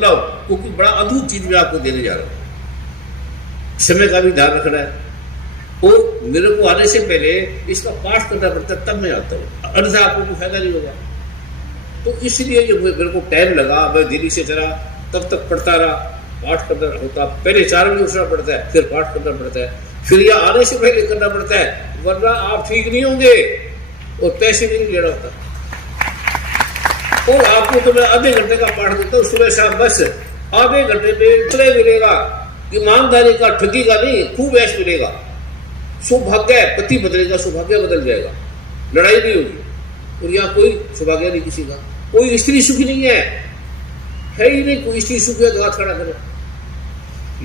बदलाव, क्योंकि बड़ा अद्भुत चीज मैं आपको देने जा रहा हूं। समय का भी ध्यान रखना है और मेरे को आने से पहले इसका पाठ करना पड़ता है, तब मैं आता हूँ, अन्यथा आपको कोई फायदा नहीं होगा। तो इसलिए जो मेरे को टाइम लगा, मैं दिल्ली से चला, तब तक पढ़ता रहा, पाठ करना होता। पहले 4 बजे उठना पड़ता है, फिर पाठ करना पड़ता है, फिर यह आने से पहले करना पड़ता है, वरना आप ठीक नहीं होंगे और पैसे भी नहीं लेना होता। और आपको तो मैं आधे घंटे का पाठ देता हूँ सुबह शाम, बस आधे घंटे में इतना मिलेगा, ईमानदारी का, ठगी का नहीं, खूब ऐश मिलेगा। सौभाग्य, पति बदलेगा, सौभाग्य बदल जाएगा, लड़ाई नहीं होगी। और यहाँ कोई सौभाग्य नहीं किसी का, कोई स्त्री सुखी नहीं है ही नहीं, कोई स्त्री सुखी है तो हाथ खड़ा करो।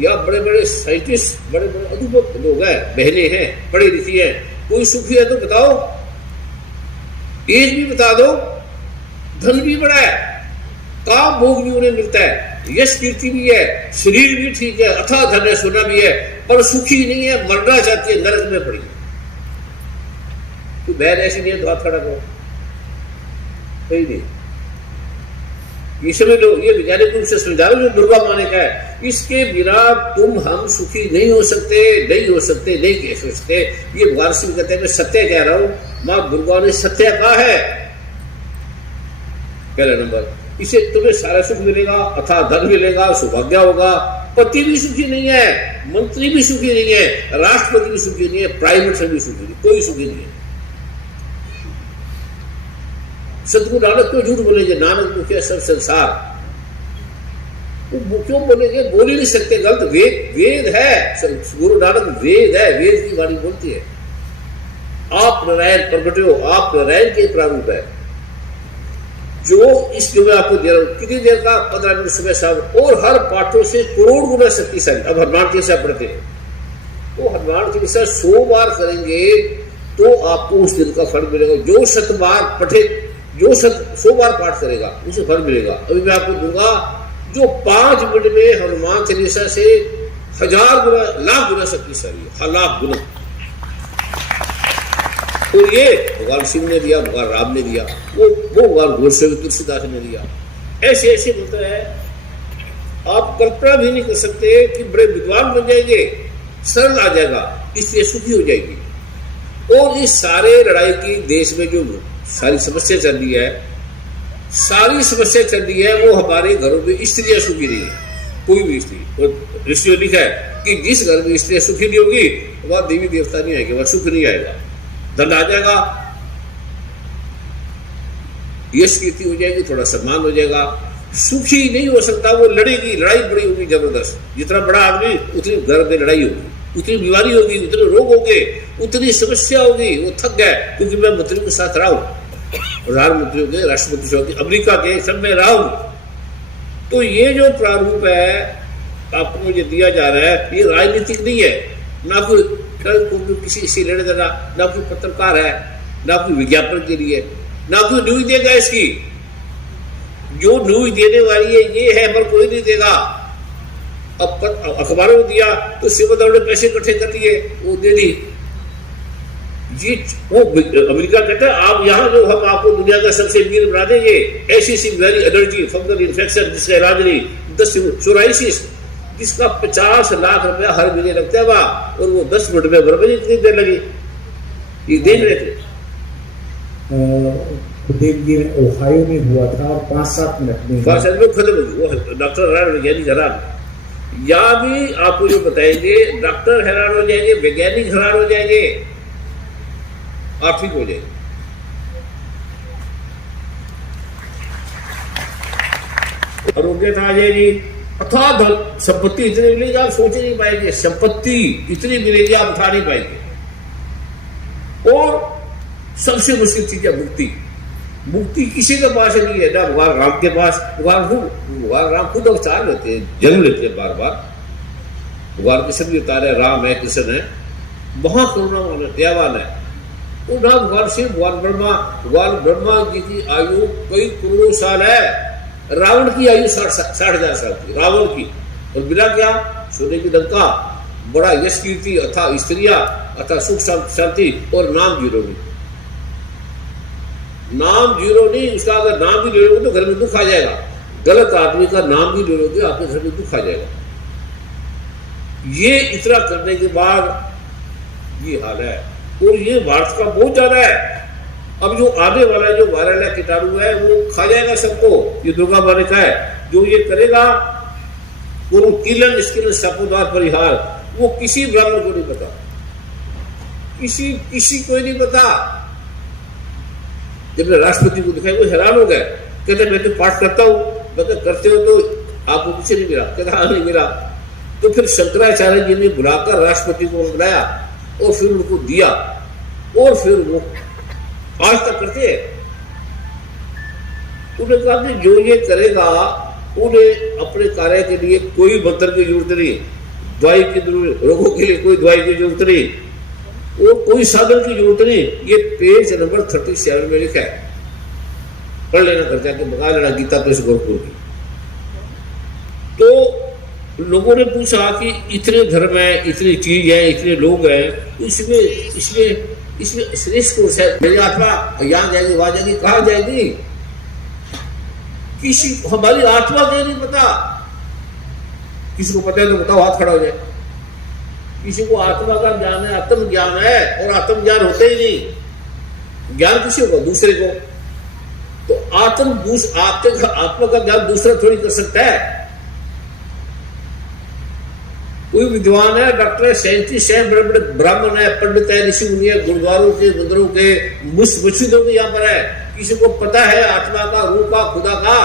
या बड़े बड़े साइंटिस्ट, बड़े बड़े अद्भुत लोग हैं, बहनें हैं, पढ़ी लिखी है, कोई सुखी है तो बताओ, एज भी बता दो, धन भी बड़ा है, काम भोग भी उन्हें मिलता है, यश कीर्ति भी है, शरीर भी ठीक है, अथाह धन है, सोना भी है, पर सुखी नहीं है, मरना चाहती है, नरक में पड़ी। तो बहन ऐसी नहीं है तो हाथ खड़ा करो, सही नहीं। ये समझ लो, ये वैज्ञानिक रूप से समझा लो, जो दुर्गा माने का है, इसके बिना तुम हम सुखी नहीं हो सकते, नहीं हो सकते, नहीं कह सकते। ये भगवान शिव कहते हैं, मैं सत्य कह रहा हूं, मां दुर्गा ने सत्य कहा है। पहला नंबर, इसे तुम्हें सारा सुख मिलेगा, अथाह धन मिलेगा, सौभाग्य होगा। पति भी सुखी नहीं है, मंत्री भी सुखी नहीं है, राष्ट्रपति भी सुखी नहीं है, प्राइम मिनिस्टर भी सुखी नहीं, कोई सुखी नहीं है। सतगुरु नानक क्यों झूठ बोलेंगे, नानक मुखिया सब संसार, वो क्यों बोलेंगे, बोल ही नहीं सकते, गलत। वेद है, गुरु नानक वेद है, वेद की वाणी बोलती है। आप नारायण प्रगटे हो, आप नारायण के प्रारूप है। जो इस जो मैं आपको दे रहा हूं, कितनी देर का, 15 मिनट सुबह शाम, और हर पाठों से करोड़ गुना शक्तिशाली। अब हनुमान चालीसा पढ़ते हैं, तो हनुमान चालीसा 100 बार करेंगे तो आपको उस दिन का फल मिलेगा। जो 100 बार पढ़े, जो 100 बार पाठ करेगा उसे फल मिलेगा। अभी मैं आपको दूंगा, जो 5 मिनट में हनुमान चालीसा से 1000 गुना, लाख गुना शक्तिशाली है, लाख गुना। तो ये भगवान शिव ने दिया, भगवान राम ने दिया, वो भगवान गोस्वामी तुलसीदास ने दिया। ऐसे ऐसे मंत्र है, आप कल्पना भी नहीं कर सकते कि बड़े विद्वान बन जाएंगे, सरल आ जाएगा, इसलिए सुखी हो जाएगी। और इस सारे लड़ाई की देश में जो सारी समस्या चल रही है, सारी समस्या चल रही है, वो हमारे घरों में स्त्रियां सुखी नहीं है, कोई भी स्त्री। और ऋषियों लिखा है कि जिस घर में स्त्रियां सुखी नहीं होगी, वह देवी देवता नहीं आएंगे, वह सुख नहीं आएगा, धन आ जाएगा, यश कीर्ति हो जाएगी, थोड़ा सम्मान हो जाएगा। सुखी नहीं हो सकता, वो लड़ेगी, लड़ाई बड़ी होगी जबरदस्त। जितना बड़ा आदमी उतनी घर में लड़ाई होगी, उतनी बीमारी होगी, उतने रोग होंगे, उतनी समस्या होगी। वो थक गए, क्योंकि मैं मंत्रियों के साथ रहा हूं, प्रधानमंत्रियों के, राष्ट्रपति के, अमेरिका के, सब में रहा हूं। तो ये जो प्रारूप है आपको जो दिया जा रहा है, ये राजनीतिक नहीं है, ना कोई किसी से लेने देना, ना कोई पत्रकार है, ना कोई विज्ञापन के लिए, ना कोई न्यूज देगा। इसकी जो न्यूज देने वाली है ये है, पर कोई नहीं देगा। अब अखबारों में दिया तो सेवादारों ने पैसे इकट्ठे कर लिए, वो दे दी जी। वो अमेरिका कहता है, आप यहाँ जो हम आपको दुनिया का सबसे अमीर बना देंगे, ऐसी वेरी एलर्जी, फंगल इन्फेक्शन, जिसका इलाज नहीं, 10 सोराइसिस, जिसका 50 लाख रुपया हर महीने लगता है वहां, और वो 10 मिनट में बराबर इतनी देर लगी, ये देख रहे थे। देवगिरी ओहायो में हुआ था, और 5-7 मिनट में खत्म हो गई। वो डॉक्टर हैरान, वैज्ञानिक हैरान, या भी आपको जो बताएंगे, डॉक्टर हैरान हो जाएंगे, वैज्ञानिक हैरान हो जाएंगे, आप ठीक हो जाएंगे। आरोग्यता आ जाएगी, अथाह धन, संपत्ति इतनी मिलेगी आप सोच नहीं पाएंगे, संपत्ति इतनी मिलेगी आप उठा नहीं पाएंगे। और सबसे मुश्किल चीज है मुक्ति। मुक्ति किसी के पास नहीं है, ना भगवान राम के पास। भगवान राम खुद अवतार लेते हैं, जन्म लेते हैं बार बार। भगवान कृष्ण भी अवतार है, राम है, कृष्ण है, महाकरुणावान है, दयावान है। तो ना भगवान शिव, भगवान ब्रह्मा जी की आयु कई करोड़ों साल है, रावण की आयु 60,000 साल की, रावण की। और बिना क्या, सोने की लंका, बड़ा यश कीर्ति, अथा स्त्रियां, अथा सुख शांति, और नाम जीरो नहीं। नाम जीरो नहीं, उसका अगर नाम भी ले लो तो घर में दुख आ जाएगा। गलत आदमी का नाम भी ले लोगे आपके घर में दुख आ जाएगा। ये इतना करने के बाद ये हाल है, और ये भारत का बहुत ज्यादा है। अब जो आने वाला जो वायरल है कीटाणु है वो खा जाएगा सबको। ये दुर्गा माँ ने कहा है जो ये करेगा वो कीलन स्किलन सपुदार परिहार, वो किसी ब्राह्मण को नहीं पता, किसी को नहीं पता। जब मैं राष्ट्रपति को दिखाई वो हैरान हो गए, कहते मैं तो पाठ करता हूं। मैं करते हो तो आपको कुछ नहीं मिला, कहता हाँ नहीं मिला। तो फिर शंकराचार्य जी ने बुलाकर राष्ट्रपति को बुलाया और फिर उनको दिया, और फिर वो आज तक करते हैं। उन्होंने कहा कि जो ये करेगा उन्हें अपने कार्य के लिए कोई मंत्र की जरूरत नहीं, दवाई की जरूरत, रोगों के लिए कोई दवाई की जरूरत नहीं, और कोई साधन की जरूरत नहीं। ये पेज नंबर 37 में लिखा है, पढ़ लेना, कर जाके मंगा लेना गीता प्रेस गोरखपुर की। तो लोगों ने पूछा कि इतने धर्म है, इतनी चीज है, इतने लोग हैं, इसमें श्रेष्ठ कोर्स है। मेरी आत्मा यहाँ जाएगी, वहां जाएगी, कहाँ जाएगी? किसी हमारी आत्मा को नहीं पता। किसी को पता है तो बताओ, हाथ खड़ा हो जाए। किसी को आत्मा का ज्ञान है, आत्म ज्ञान है, और आत्म ज्ञान होता ही नहीं। ज्ञान किसी को, दूसरे को। तो आत्मा का ज्ञान दूसरा थोड़ी कर सकता है। कोई विद्वान है, डॉक्टर है, साइंटिस्ट है, बड़े बड़े ब्राह्मण है, पंडित है, ऋषि मुनि है, गुरुद्वारों के, मंदिरों के, मस्जिदों के यहाँ पर है, किसी को पता है आत्मा का, रूह का, खुदा का।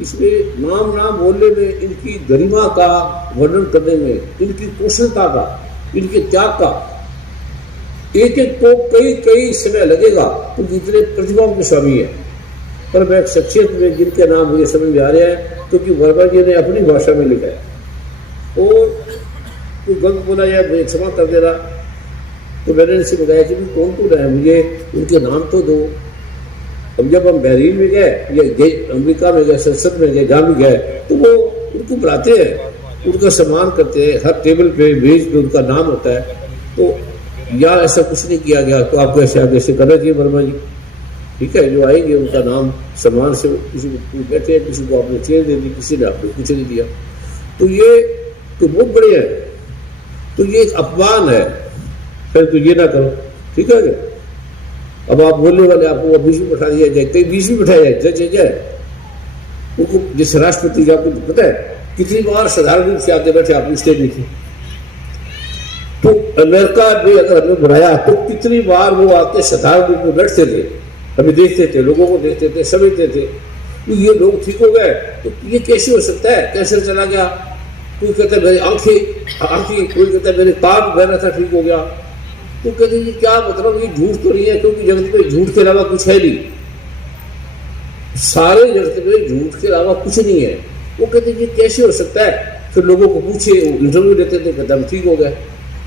इसमें नाम बोलने में, इनकी गरिमा का वर्णन करने में, इनकी कुशलता का, इनके त्याग का, एक को कई समय लगेगा। तो इतने प्रतिभाओं के स्वामी है। पर मैं शख्सियत में जिनके नाम मुझे समझ में आ रहे हैं, क्योंकि वर्मा जी ने अपनी भाषा में लिखा है, और कोई गलत बोला जाए मुझे क्षमा कर देना। तो मैंने इनसे बताया कि कौन है, मुझे उनके नाम तो दो। अब जब हम बहरीन में गए या अमेरिका में गए, संसद में गए, जहाँ भी गए, तो वो उनको बुलाते हैं, उनका सम्मान करते हैं, हर टेबल पे मेज पे उनका नाम होता है। तो यार ऐसा कुछ नहीं किया गया, तो आपको ऐसे आगे से करना चाहिए वर्मा जी। ठीक है, जो आएंगे उनका नाम सम्मान से, किसी को बैठे, किसी को आपने चेयर दे दी, किसी ने आपको कुछ नहीं दिया। तो ये तो बहुत बढ़िया है। तो ये एक अपमान है, फिर तो ये ना करो। ठीक है क्या? अब आप बोलने वाले, आपको बीच में बैठा दिया जाए, कई बीच में बैठाया जाए, जज जाए उनको। जिस राष्ट्रपति का आपको पता है कितनी बार साधारण रूप से आते बैठे, आप स्टेज में थे। तो अमेरिका में अगर हमें बुलाया तो कितनी बार वो आके साधारण रूप में बैठते थे, हमें देखते थे, लोगों को देखते थे, समझते थे। तो ये लोग ठीक हो गए, तो ये कैसे हो सकता है? कैसे चला गया? कोई कहता है मेरी आंखें, कोई कहता है मेरे कान बह रहा था, ठीक हो गया। तो कहते हैं क्या मतलब, ये झूठ तो नहीं है, क्योंकि जगत में झूठ के अलावा कुछ है नहीं, सारे जगत में झूठ के अलावा कुछ नहीं है। वो कहते हैं कैसे हो सकता है? फिर लोगों को पूछे, इंटरव्यू लेते थे, कहते हम ठीक हो गए।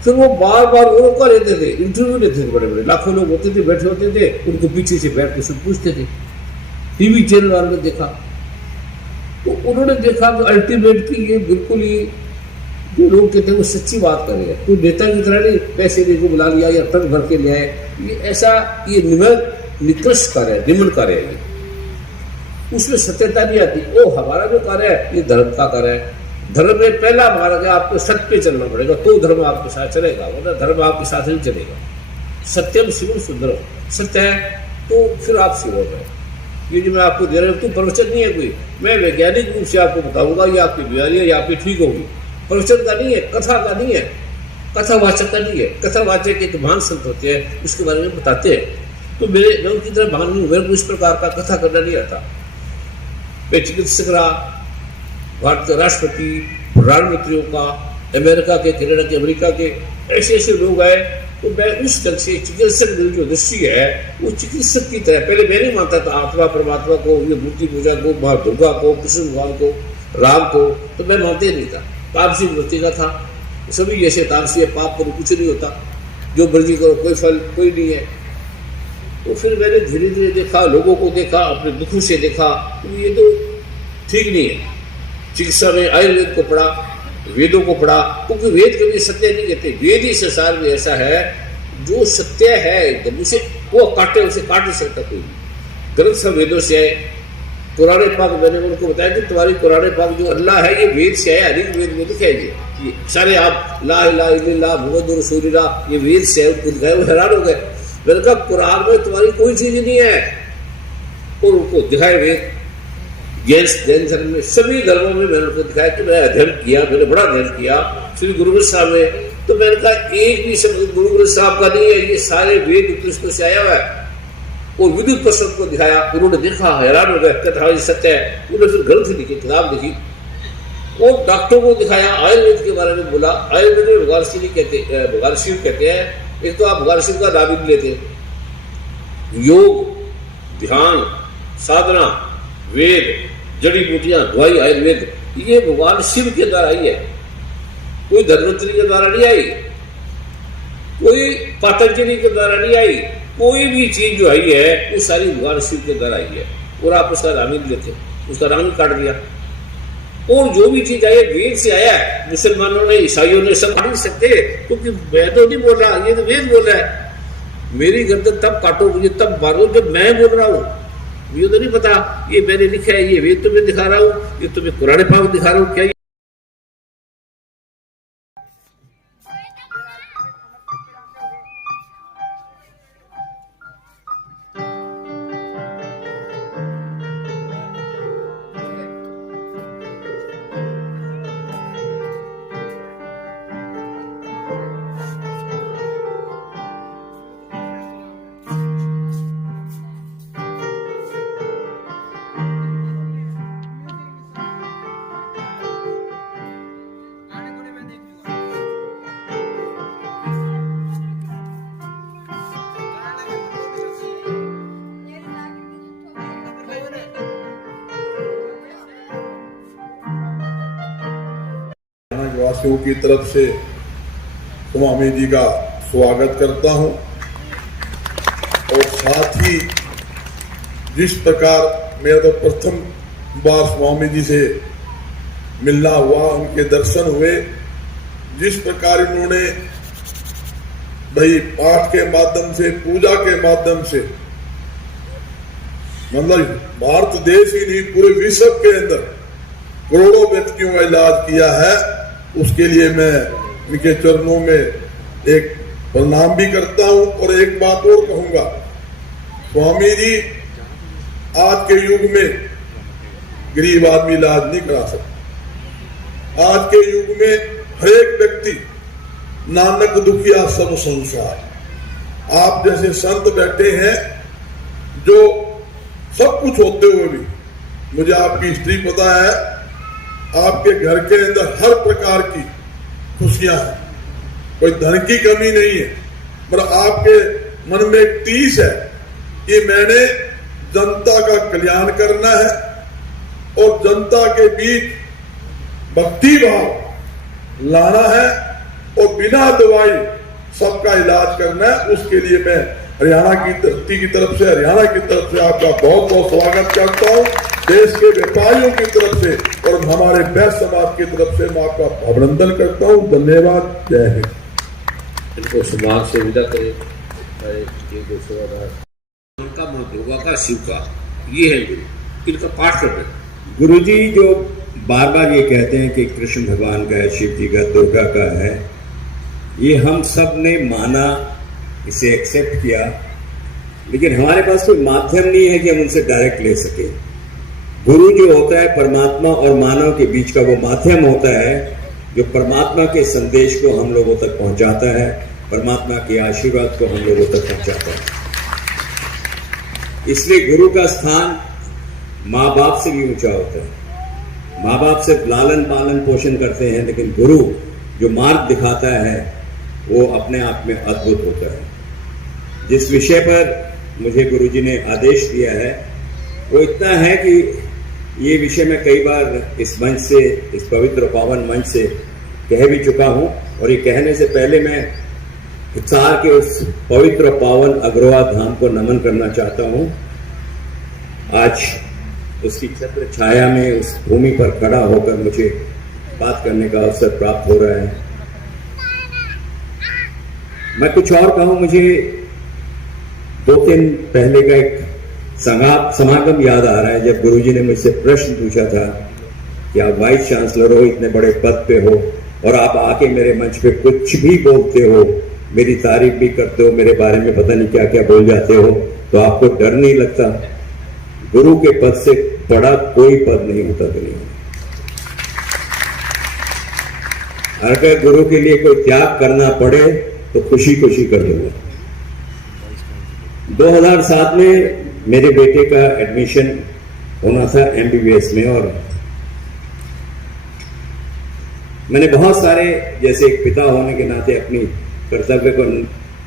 फिर वो बार वो रोका लेते थे, इंटरव्यू लेते थे, बड़े बड़े लाखों लोग होते थे, बैठे होते थे, उनको पीछे से बैठ के सब पूछते थे। टीवी चैनल वालों ने देखा, तो उन्होंने देखा कि अल्टीमेट की ये बिल्कुल ही जो लोग कहते हैं वो सच्ची बात कर रहे हैं। कोई नेता की तरह नहीं पैसे लेके बुला लिया या ट्रक भर के ले आए, ये ऐसा ये निकृष्ट कार्य है, निम्न कार्य है। ये उसमें सत्यता नहीं आती। वो हमारा जो कार्य है ये धर्म का कार्य है। धर्म में पहला मार्ग है, आपको सत्य पे चलना पड़ेगा, तो धर्म आपके साथ चलेगा, वरना धर्म आपके साथ नहीं चलेगा। सत्यम शिवम सुंदरम, सत्य है तो फिर आप शिव हो गए। ये जो मैं आपको दे रहा हूँ तो प्रवचन नहीं है कोई, मैं वैज्ञानिक रूप से आपको बताऊंगा ये आपकी बीमारी है, ये आपकी ठीक होगी। प्रवचन का नहीं है, कथा का नहीं है, कथावाचक का नहीं है। कथावाचक एक महान संत होते हैं, उसके बारे में बताते हैं। तो मैं उनकी तरह महान नहीं हूँ, मेरे को इस प्रकार का कथा करना नहीं आता। मैं चिकित्सक रहा, भारत के राष्ट्रपति, प्रधानमंत्रियों का, अमेरिका के, कनाडा के, अमेरिका के ऐसे ऐसे लोग आए। तो मैं उस ढंग से चिकित्सक जो दृष्टि है वो चिकित्सक की तरह, पहले मैं नहीं मानता था आत्मा परमात्मा को, ये मूर्ति पूजा को, माँ दुर्गा को, कृष्ण भगवान को, राम को, तो मैं मानते नहीं था। तामसी वृत्ति का था, सभी जैसे तामसी है, पाप करो कुछ नहीं होता, जो मर्जी करो कोई फल कोई नहीं है। तो फिर मैंने धीरे धीरे देखा, लोगों को देखा, अपने दुखों से देखा, तो ये तो ठीक नहीं है। चिकित्सा में आयुर्वेद को पढ़ा, वेदों को पढ़ा, क्योंकि वेद कभी सत्य नहीं कहते। वेद ही संसार में ऐसा है जो सत्य है, एकदम उसे वो काटे, उसे काट नहीं सकता कोई। ग्रंथ सब वेदों से आए, कुरान पाक मैंने उनको बताया कि तुम्हारी कुरान पाक जो अल्लाह है ये वेद से है, अनेक वेद में दिखाई ये सारे आप ला इलाहा इल्लल्लाह मुहम्मदुर रसूलुल्लाह ये वेद से है, उनको दिखाए, वो हैरान हो गए। मैंने कहा कुरान में तुम्हारी कोई चीज नहीं है, और उनको दिखाए वेद। जैन धर्म में सभी धर्मों में मैंने उनको दिखाया कि मैंने अध्ययन किया, मैंने बड़ा अध्ययन किया श्री गुरु ग्रंथ साहब में। तो मैंने कहा एक भी शब्द गुरु ग्रंथ साहब का नहीं है, ये सारे वेद उपनिषदों से आया हुआ है। और विद्युत प्रसन्न को दिखाया, उन्होंने देखा, हैरान हो गए, कहता ये सत्य है। उन्होंने फिर ग्रंथ लिखी, किताब लिखी, और डॉक्टरों को दिखाया, आयुर्वेद के बारे में बोला। आयुर्वेद में भगवान शिव कहते हैं, एक तो आप भगवान शिव का नाम भी लेते हैं। योग, ध्यान, साधना, वेद, जड़ी बूटियां, दवाई, आयुर्वेद, ये भगवान शिव के द्वारा ही है, कोई धन्वंतरी के द्वारा नहीं आई, कोई पतंजलि के द्वारा नहीं आई। कोई भी चीज जो आई है वो सारी भगवान शिव के द्वारा आई है। और आप उसका नाम ही लेते, उसका नाम ही काट दिया। और जो भी चीज आई है वेद से आया है। मुसलमानों ने, ईसाइयों ने सब नहीं सकते, क्योंकि मैं तो नहीं बोल रहा, ये तो वेद बोल रहा है। मेरी गर्दन तब काटो, मुझे तब मारो जब मैं बोल रहा हूँ। मुझे तो नहीं पता ये मैंने लिखा है, ये वेद तुम्हें दिखा रहा हूँ, ये तुम्हें कुरान पाक दिखा रहा हूँ, क्या वासियों की तरफ से स्वामी जी का स्वागत करता हूं। और साथ ही जिस प्रकार मेरा तो प्रथम बार स्वामी जी से मिलना हुआ, उनके दर्शन हुए, जिस प्रकार इन्होंने भाई पाठ के माध्यम से, पूजा के माध्यम से, मतलब भारत देश ही नहीं पूरे विश्व के अंदर करोड़ों व्यक्तियों का इलाज किया है, उसके लिए मैं इनके चरणों में एक प्रणाम भी करता हूं। और एक बात और कहूंगा, स्वामी जी आज के युग में गरीब आदमी इलाज नहीं करा सकता। आज के युग में हर एक व्यक्ति नानक दुखिया सब संसार। आप जैसे संत बैठे हैं जो सब कुछ होते हुए भी, मुझे आपकी हिस्ट्री पता है, आपके घर के अंदर हर प्रकार की खुशियां हैं, कोई धन की कमी नहीं है, पर आपके मन में एक टीस है कि मैंने जनता का कल्याण करना है और जनता के बीच भक्ति भाव लाना है और बिना दवाई सबका इलाज करना है। उसके लिए मैं हरियाणा की धरती की तरफ से, हरियाणा की तरफ से आपका बहुत बहुत स्वागत करता हूं। देश के व्यापारियों की तरफ से और हमारे वैश्य समाज की तरफ से मैं आपका अभिनंदन करता हूं। धन्यवाद। जय हिंद। इनको समाज से विदा करें। उनका दुर्गा का, शिव का, ये है गुरु, इनका पाठ करना। गुरु जी जो बार बार ये कहते हैं कि कृष्ण भगवान का है, शिव जी का, दुर्गा का है, ये हम सब ने माना, इसे एक्सेप्ट किया, लेकिन हमारे पास कोई माध्यम नहीं है कि हम उनसे डायरेक्ट ले सके। गुरु जो होता है परमात्मा और मानव के बीच का वो माध्यम होता है, जो परमात्मा के संदेश को हम लोगों तक पहुंचाता है, परमात्मा के आशीर्वाद को हम लोगों तक पहुंचाता है। इसलिए गुरु का स्थान माँ बाप से भी ऊंचा होता है। माँ बाप सिर्फ लालन पालन पोषण करते हैं, लेकिन गुरु जो मार्ग दिखाता है वो अपने आप में अद्भुत होता है। जिस विषय पर मुझे गुरुजी ने आदेश दिया है वो इतना है कि ये विषय मैं कई बार इस मंच से, इस पवित्र पावन मंच से कह भी चुका हूँ, और ये कहने से पहले मैं हिसार के उस पवित्र पावन अग्रवा धाम को नमन करना चाहता हूँ। आज उसकी छत्र छाया में उस भूमि पर खड़ा होकर मुझे बात करने का अवसर प्राप्त हो रहा है। मैं कुछ और कहूँ, मुझे 2 दिन पहले का एक समागम याद आ रहा है जब गुरुजी ने मुझसे प्रश्न पूछा था कि आप वाइस चांसलर हो, इतने बड़े पद पे हो और आप आके मेरे मंच पे कुछ भी बोलते हो, मेरी तारीफ भी करते हो, मेरे बारे में पता नहीं क्या क्या बोल जाते हो, तो आपको डर नहीं लगता? गुरु के पद से बड़ा कोई पद नहीं होता दुनिया में। अगर गुरु के लिए कोई त्याग करना पड़े तो खुशी खुशी कर दूंगा। 2007 में मेरे बेटे का एडमिशन होना था MBBS में और मैंने बहुत सारे, जैसे एक पिता होने के नाते अपनी कर्तव्य को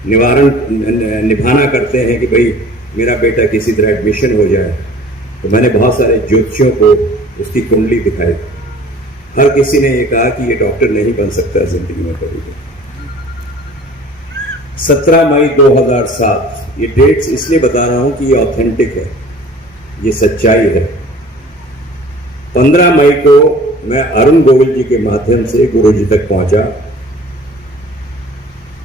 निभाना करते हैं कि भाई मेरा बेटा किसी तरह एडमिशन हो जाए, तो मैंने बहुत सारे ज्योतिषियों को उसकी कुंडली दिखाई। हर किसी ने ये कहा कि ये डॉक्टर नहीं बन सकता जिंदगी में कभी भी। 17 मई 2007, ये डेट्स इसलिए बता रहा हूं कि ये ऑथेंटिक है, ये सच्चाई है। 15 मई को मैं अरुण गोविल जी के माध्यम से गुरुजी तक पहुंचा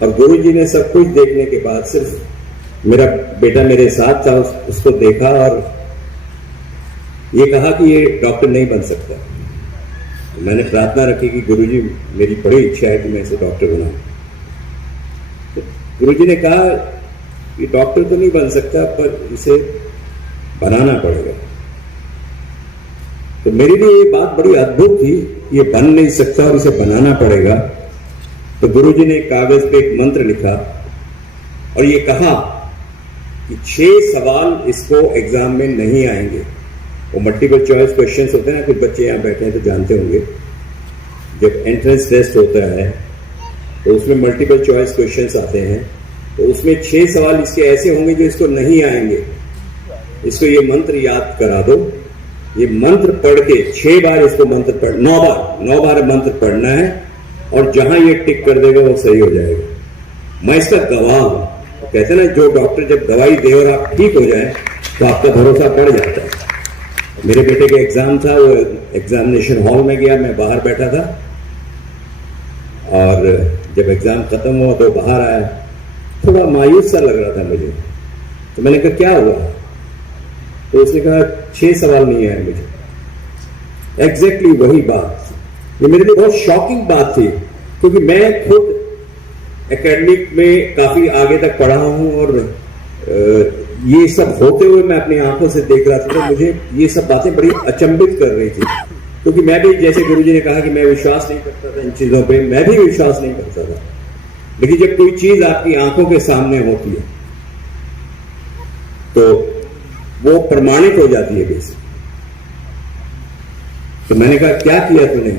और गुरुजी ने सब कुछ देखने के बाद सिर्फ मेरा बेटा मेरे साथ था, उसको देखा और ये कहा कि ये डॉक्टर नहीं बन सकता। तो मैंने प्रार्थना रखी कि गुरुजी मेरी बड़ी इच्छा है कि मैं इसे डॉक्टर बनाऊं। तो गुरुजी ने कहा कि डॉक्टर तो नहीं बन सकता पर इसे बनाना पड़ेगा। तो मेरे लिए ये बात बड़ी अद्भुत थी, ये बन नहीं सकता और इसे बनाना पड़ेगा। तो गुरुजी ने कागज पे एक मंत्र लिखा और ये कहा कि 6 सवाल इसको एग्जाम में नहीं आएंगे। वो मल्टीपल चॉइस क्वेश्चंस होते हैं ना, कुछ बच्चे यहां बैठे हैं तो जानते होंगे, जब एंट्रेंस टेस्ट होता है तो उसमें मल्टीपल चॉइस क्वेश्चंस आते हैं, तो उसमें 6 सवाल इसके ऐसे होंगे जो इसको नहीं आएंगे। इसको ये मंत्र याद करा दो, ये मंत्र पढ़ के 6 बार इसको मंत्र पढ़ 9 बार मंत्र पढ़ना है और जहां ये टिक कर देगा वो सही हो जाएगा। मैं इसका गवाह हूं। कहते ना, जो डॉक्टर जब दवाई दे और आप ठीक हो जाए तो आपका भरोसा बढ़ जाता है। मेरे बेटे का एग्जाम था, वो एग्जामिनेशन हॉल में गया, मैं बाहर बैठा था और जब एग्जाम खत्म हुआ तो बाहर आया, थोड़ा मायूस सा लग रहा था मुझे। तो मैंने कहा क्या हुआ? तो उसने कहा 6 सवाल नहीं आए मुझे। एग्जैक्टली वही बात, ये मेरे लिए बहुत शॉकिंग बात थी, क्योंकि मैं खुद एकेडमिक में काफी आगे तक पढ़ा हूं और ये सब होते हुए मैं अपनी आंखों से देख रहा था, तो मुझे ये सब बातें बड़ी अचंभित कर रही थी। क्योंकि मैं भी, जैसे गुरुजी ने कहा कि मैं विश्वास नहीं करता था इन चीजों पे, मैं भी विश्वास नहीं करता था। लेकिन जब कोई चीज आपकी आंखों के सामने होती है तो वो प्रमाणित हो जाती है बेसिक। तो मैंने कहा क्या किया तूने?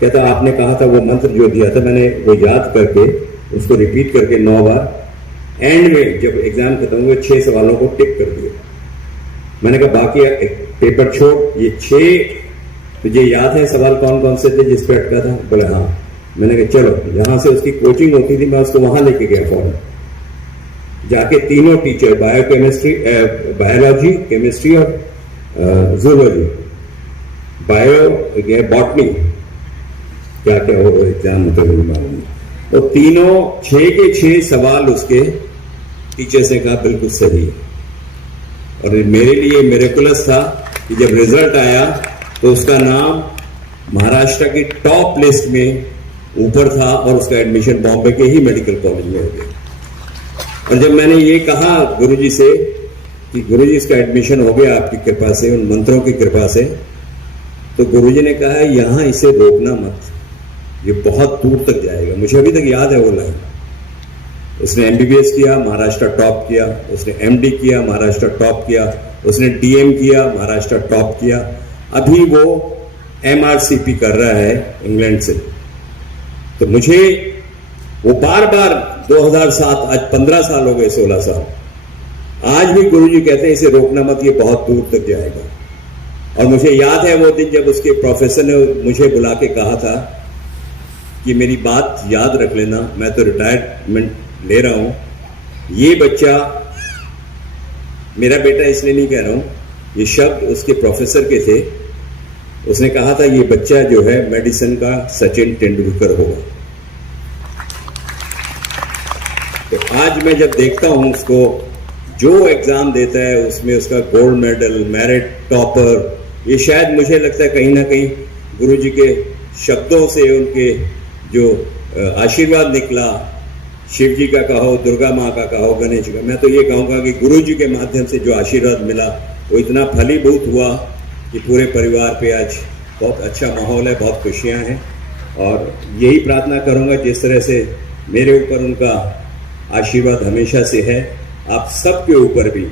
कहता आपने कहा था वो मंत्र जो दिया था, मैंने वो याद करके उसको रिपीट करके 9 बार एंड में जब एग्जाम खत्म हुए 6 सवालों को टिक कर दिया। मैंने कहा बाकी पेपर छोड़, ये 6 तुझे याद है सवाल कौन कौन से थे जिस पे अटका था? बोले हाँ। मैंने कहा चलो, जहां से उसकी कोचिंग होती थी मैं उसको वहां लेके गया फॉरन। जाके तीनों टीचर, बायोलॉजी, केमिस्ट्री और जूलॉजी, बॉटनी, क्या क्या हो एग्जाम में तो तीनों 6 के 6 सवाल उसके टीचर्स ने कहा बिल्कुल सही। और मेरे लिए मिरेकुलस था कि जब रिजल्ट आया तो उसका नाम महाराष्ट्र की टॉप लिस्ट में ऊपर था और उसका एडमिशन बॉम्बे के ही मेडिकल कॉलेज में हो गया। और जब मैंने ये कहा गुरुजी से कि गुरुजी इसका एडमिशन हो गया आपकी कृपा से, उन मंत्रों की कृपा से, तो गुरुजी ने कहा यहां इसे रोकना मत, ये बहुत दूर तक जाएगा। मुझे अभी तक याद है वो लाइन। उसने MBBS किया, महाराष्ट्र टॉप किया, उसने MD किया, महाराष्ट्र टॉप किया, उसने DM किया, महाराष्ट्र टॉप किया, अभी वो MRCP कर रहा है इंग्लैंड से। तो मुझे वो बार बार 2007, आज 15 साल हो गए, 16 साल, आज भी गुरुजी कहते हैं इसे रोकना मत, ये बहुत दूर तक जाएगा। और मुझे याद है वो दिन जब उसके प्रोफेसर ने मुझे बुला के कहा था कि मेरी बात याद रख लेना, मैं तो रिटायरमेंट ले रहा हूं, ये बच्चा, मेरा बेटा इसलिए नहीं कह रहा हूं, ये शब्द उसके प्रोफेसर के थे। उसने कहा था ये बच्चा जो है मेडिसिन का सचिन तेंदुलकर होगा। तो आज मैं जब देखता हूं उसको जो एग्ज़ाम देता है उसमें उसका गोल्ड मेडल, मेरिट, टॉपर, ये शायद मुझे लगता है कहीं ना कहीं गुरुजी के शब्दों से, उनके जो आशीर्वाद निकला, शिव जी का कहो, दुर्गा माँ का कहो, गणेश का, मैं तो ये कहूँगा कि गुरुजी के माध्यम से जो आशीर्वाद मिला वो इतना फलीभूत हुआ कि पूरे परिवार पे आज बहुत अच्छा माहौल है, बहुत खुशियाँ हैं। और यही प्रार्थना करूँगा जिस तरह से मेरे ऊपर उनका आशीर्वाद हमेशा से है, आप सबके ऊपर भी।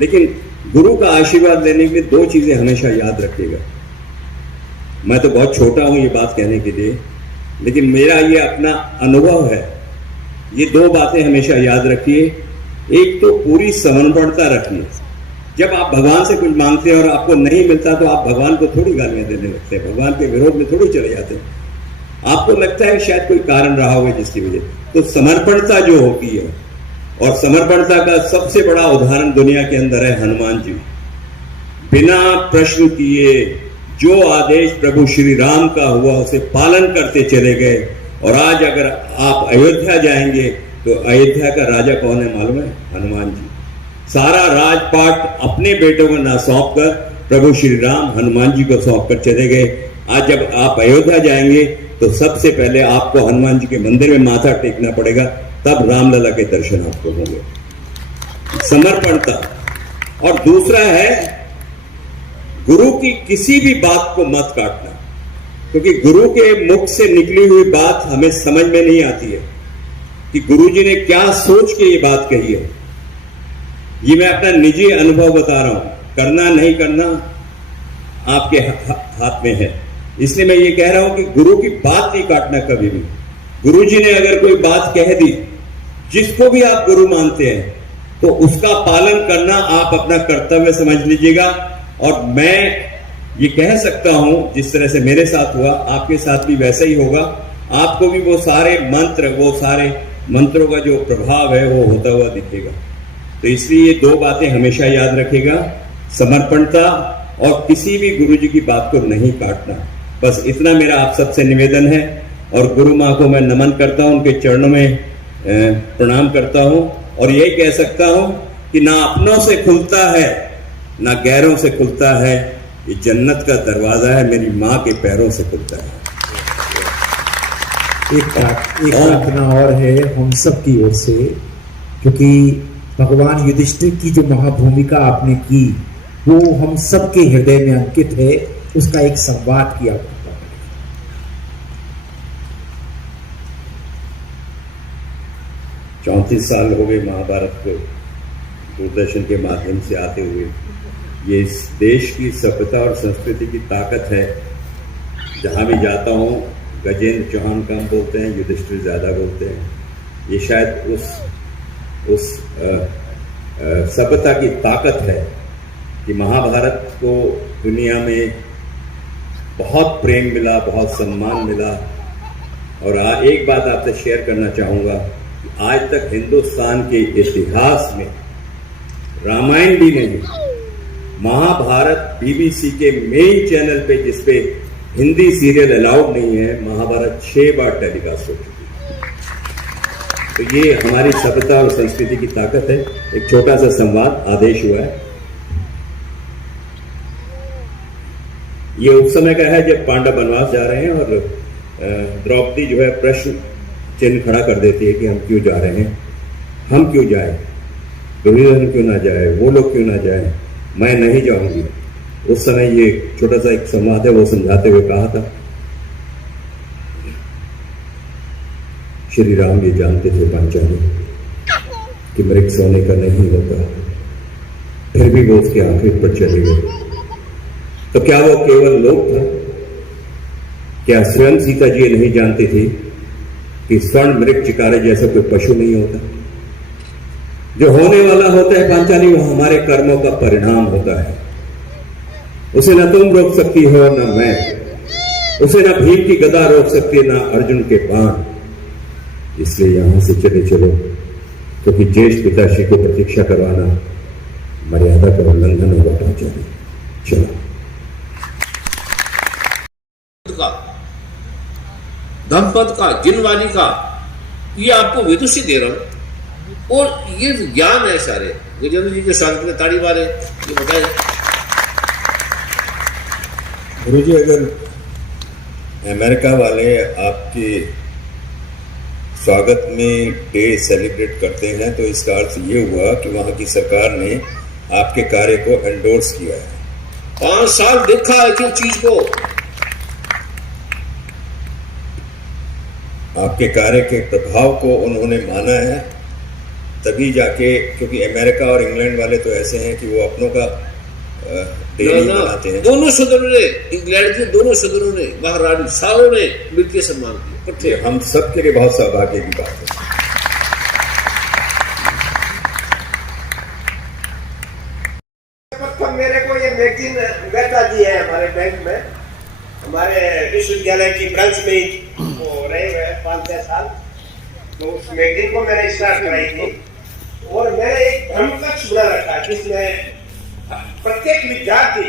लेकिन गुरु का आशीर्वाद लेने के लिए दो चीज़ें हमेशा याद रखिएगा। मैं तो बहुत छोटा हूँ ये बात कहने के लिए, लेकिन मेरा ये अपना अनुभव है। ये दो बातें हमेशा याद रखिए। एक तो पूरी समर्पणता रखिए। जब आप भगवान से कुछ मांगते हैं और आपको नहीं मिलता तो आप भगवान को थोड़ी गालियां देने लगते हैं, भगवान के विरोध में थोड़ी चले जाते हैं। आपको लगता है शायद कोई कारण रहा होगा जिसकी वजह, तो समर्पणता जो होती है, और समर्पणता का सबसे बड़ा उदाहरण दुनिया के अंदर है हनुमान जी। बिना प्रश्न किए जो आदेश प्रभु श्री राम का हुआ उसे पालन करते चले गए। और आज अगर आप अयोध्या जाएंगे तो अयोध्या का राजा कौन है मालूम है? हनुमान जी। सारा राजपाट अपने बेटों को ना सौंप कर प्रभु श्री राम हनुमान जी को सौंप कर चले गए। आज जब आप अयोध्या जाएंगे तो सबसे पहले आपको हनुमान जी के मंदिर में माथा टेकना पड़ेगा, तब रामलला के दर्शन आपको होंगे। समर्पणता। और दूसरा है गुरु की किसी भी बात को मत काटना, क्योंकि गुरु के मुख से निकली हुई बात हमें समझ में नहीं आती है कि गुरु जी ने क्या सोच के ये बात कही है। ये मैं अपना निजी अनुभव बता रहा हूं, करना नहीं करना आपके हाथ में है। इसलिए मैं ये कह रहा हूं कि गुरु की बात नहीं काटना कभी भी। गुरु जी ने अगर कोई बात कह दी, जिसको भी आप गुरु मानते हैं, तो उसका पालन करना आप अपना कर्तव्य समझ लीजिएगा। और मैं ये कह सकता हूं जिस तरह से मेरे साथ हुआ, आपके साथ भी वैसा ही होगा। आपको भी वो सारे मंत्रों का जो प्रभाव है वो होता हुआ दिखेगा। तो इसलिए ये दो बातें हमेशा याद रखेगा, समर्पणता और किसी भी गुरु जी की बात को नहीं काटना। बस इतना मेरा आप सबसे निवेदन है। और गुरु माँ को मैं नमन करता हूँ, उनके चरणों में प्रणाम करता हूँ। और ये कह सकता हूँ कि ना अपनों से खुलता है ना गैरों से खुलता है, ये जन्नत का दरवाजा है, मेरी माँ के पैरों से खुलता है। एक प्रार्थना और है हम सब की ओर से, क्योंकि भगवान युधिष्ठिर की जो महाभूमिका आपने की वो हम सबके हृदय में अंकित है। उसका एक संवाद किया। 34 साल हो गए महाभारत को दूरदर्शन के माध्यम से आते हुए। ये इस देश की सभ्यता और संस्कृति की ताकत है। जहाँ भी जाता हूँ गजेंद्र चौहान कम बोलते हैं, युधिष्ठिर ज़्यादा बोलते हैं। ये शायद उस सभ्यता की ताकत है कि महाभारत को दुनिया में बहुत प्रेम मिला, बहुत सम्मान मिला। और एक बात आपसे शेयर करना चाहूँगा कि आज तक हिंदुस्तान के इतिहास में रामायण भी नहीं, महाभारत बीबीसी के मेन चैनल पे जिसपे हिंदी सीरियल अलाउड नहीं है, महाभारत 6 बार टेलीकास्ट हो चुकी है। तो ये हमारी सभ्यता और संस्कृति की ताकत है। एक छोटा सा संवाद आदेश हुआ है। ये उस समय का है जब पांडव वनवास जा रहे हैं और द्रौपदी जो है प्रश्न चिन्ह खड़ा कर देती है कि हम क्यों जा रहे हैं, हम क्यों जाए, दुर्योधन क्यों ना जाए, वो लोग क्यों ना जाए, मैं नहीं जाऊंगी। उस समय ये छोटा सा एक संवाद है, वो समझाते हुए कहा था, श्री राम ये जानते थे पांचाली कि मृग सोने का नहीं होता, फिर भी वो उसके आखिरी पर चले गए। तो क्या वो केवल लोक था? क्या स्वयं सीता जी नहीं जानती थी कि स्वर्ण मृग चिकारे जैसा कोई पशु नहीं होता? जो होने वाला होता है पांचाली, वो हमारे कर्मों का परिणाम होता है। उसे न तुम रोक सकती हो न मैं, उसे न भीम की गदा रोक सकती है न अर्जुन के बाण। इसलिए यहां से चले चलो, क्योंकि ज्येष्ठ पिताश्री को प्रतीक्षा करवाना मर्यादा का उल्लंघन होगा पांचाली। चलो। का, धनपद का, जिनवानी का, ये आपको विदुषी दे रहा हूं। और ये ज्ञान है सारे। गजेंद्र जी के स्वागत में ताड़ी मारे, ये बताए। गुरु जी, अगर अमेरिका वाले आपके स्वागत में डे सेलिब्रेट करते हैं तो इसका अर्थ ये हुआ कि वहाँ की सरकार ने आपके कार्य को एंडोर्स किया है। 5 साल देखा एक एक चीज को। आपके कार्य के प्रभाव को उन्होंने माना है, तभी जाके, क्योंकि अमेरिका और इंग्लैंड वाले तो ऐसे हैं कि वो अपनों का डे नहीं मनाते हैं। दोनों सदनों ने, इंग्लैंड के दोनों सदनों ने, महारानी सारों ने मिलकर सम्मान किया। हम सब के लिए बहुत सौभाग्य की बात है। मेरे को ये मैगजीन बेटा दी है हमारे बैंक में, हमारे विश्वविद्यालय की ब्रांच में वो रहे हुए 5-6 साल। तो उस मैगजीन को मैंने स्टार्ट कराई थी और मैंने एक ब्रह्मकक्ष बना रखा जिसमें प्रत्येक विद्यार्थी,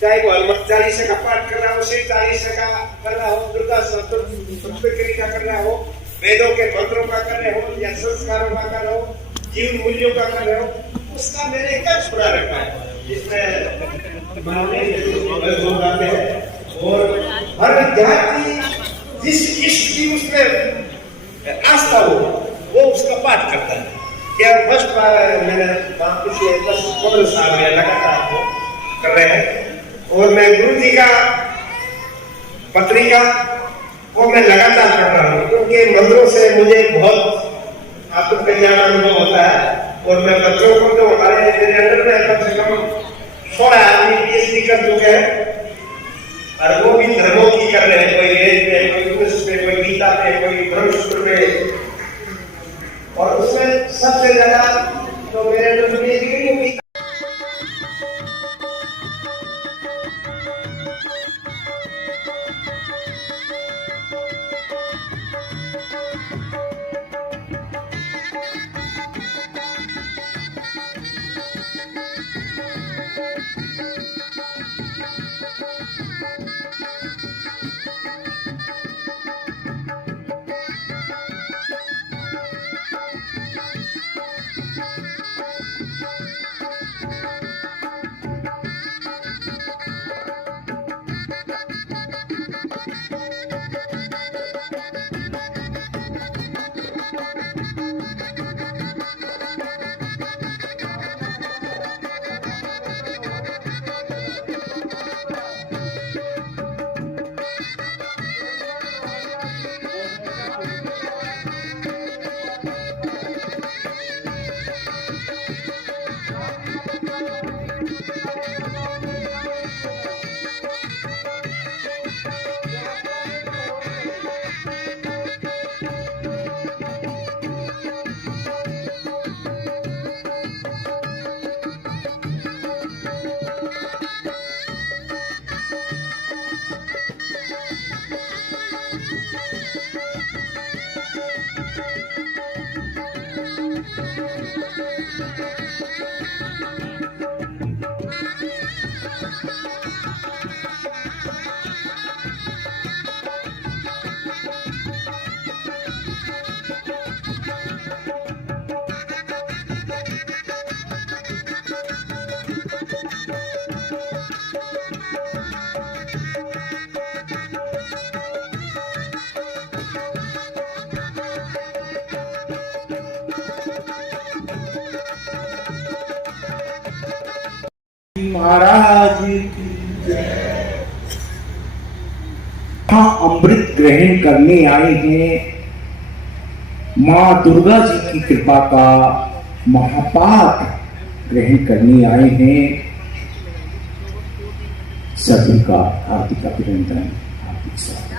चाहे वो हनुमत चालीसा का पाठ कर रहा हो, शिव चालीसा का कर रहा हो, दुर्गा सप्तशती का कर रहा हो, वेदों के मंत्रों का कर रहे हो या संस्कारों का कर रहे हो, जीवन मूल्यों का कर रहे हो, उसका मैंने कक्ष बना रखा है जिसमें और हर विद्यार्थी जिस इष्ट की उसमें आस्था हो वो उसका पाठ करता है। क्या फर्स्ट बार मैंने पिछले 10-15 साल में लगातार कर रहे हैं और मैं गुरु जी का पत्रिका को मैं लगातार पढ़ रहा हूँ, क्योंकि मंत्रों से मुझे बहुत आत्मकल्याण अनुभव होता है। और मैं बच्चों को जो हमारे मेरे अंडर में कम से कम 16 आदमी PhD कर चुके हैं और वो भी धर्मों की कर रहे हैं, कोई वेद में, कोई उपनिषद में, कोई गीता में, कोई ब्रह्मसूत्र में। और उसमें सबसे ज्यादा तो मेरे अंदर PhD की महाराज की जय। अमृत ग्रहण करने आए हैं, मां दुर्गा जी की कृपा का महापाठ ग्रहण करने आए हैं। सभी का हार्दिक अभिनंदन, हार्दिक स्वागत।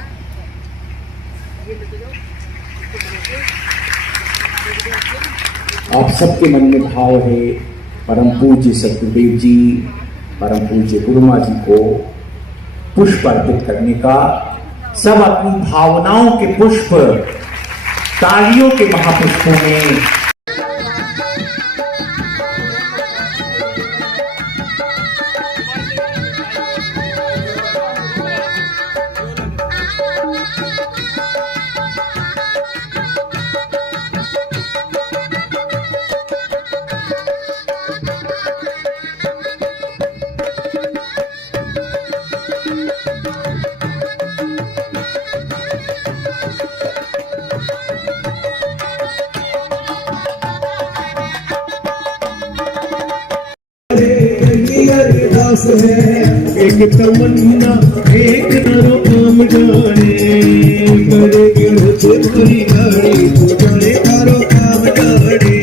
आप सबके मन में भाव है परम पूज्य सतगुरुदेव जी, परम पूज्य गुरुमा जी को पुष्प अर्पित करने का। सब अपनी भावनाओं के पुष्प तालियों के महापुष्पों में प्यास है, एक तमन्ना एक नरो काम जाने, करेगी मुझे पूरी गाड़ी तू जाने तारो काम जाने।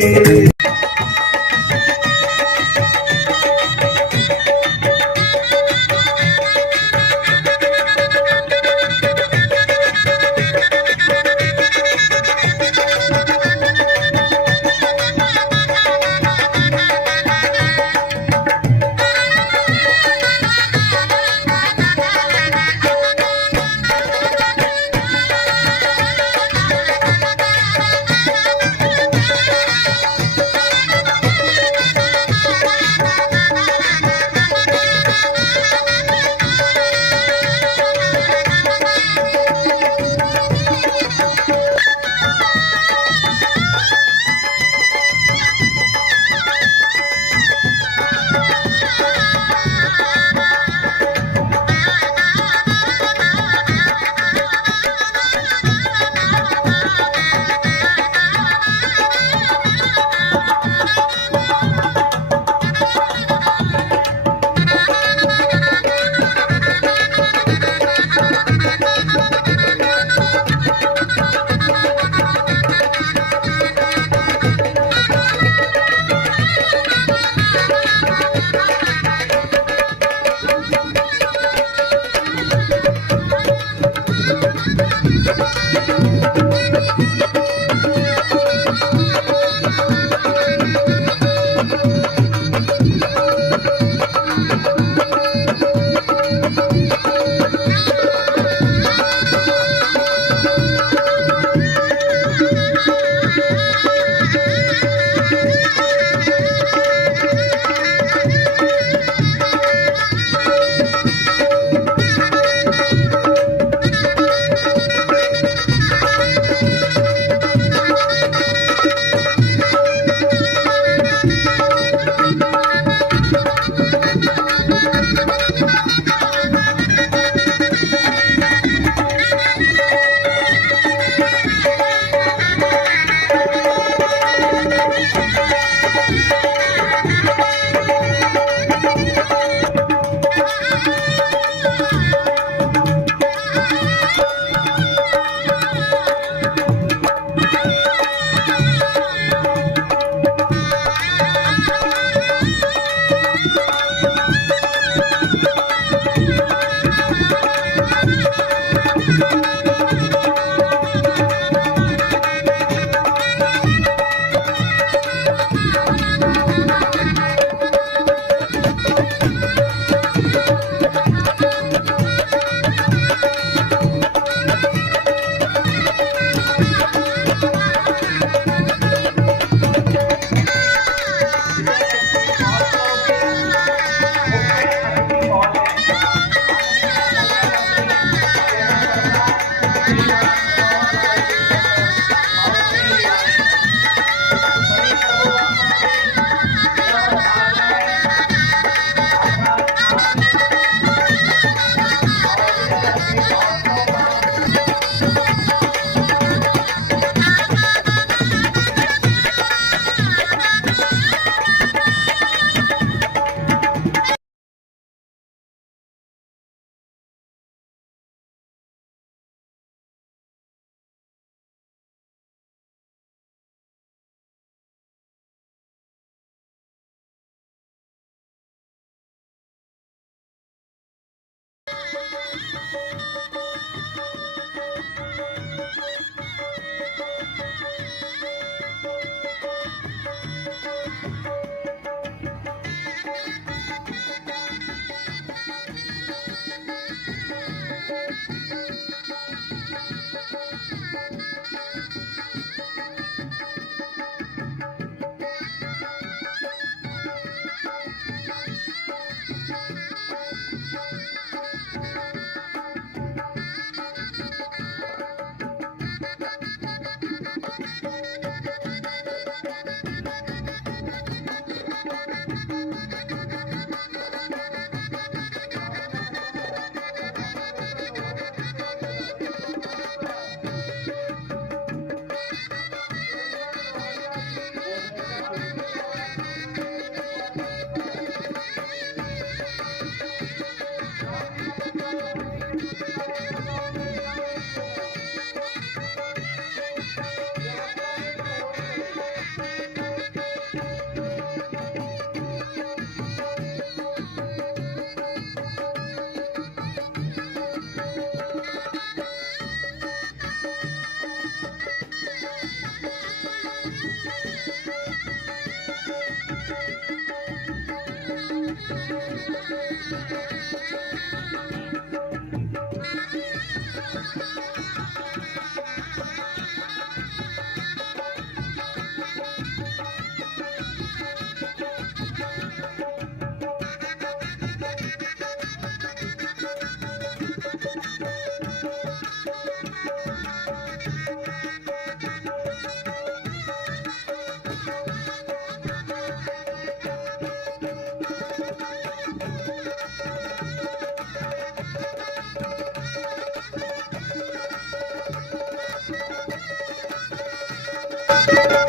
है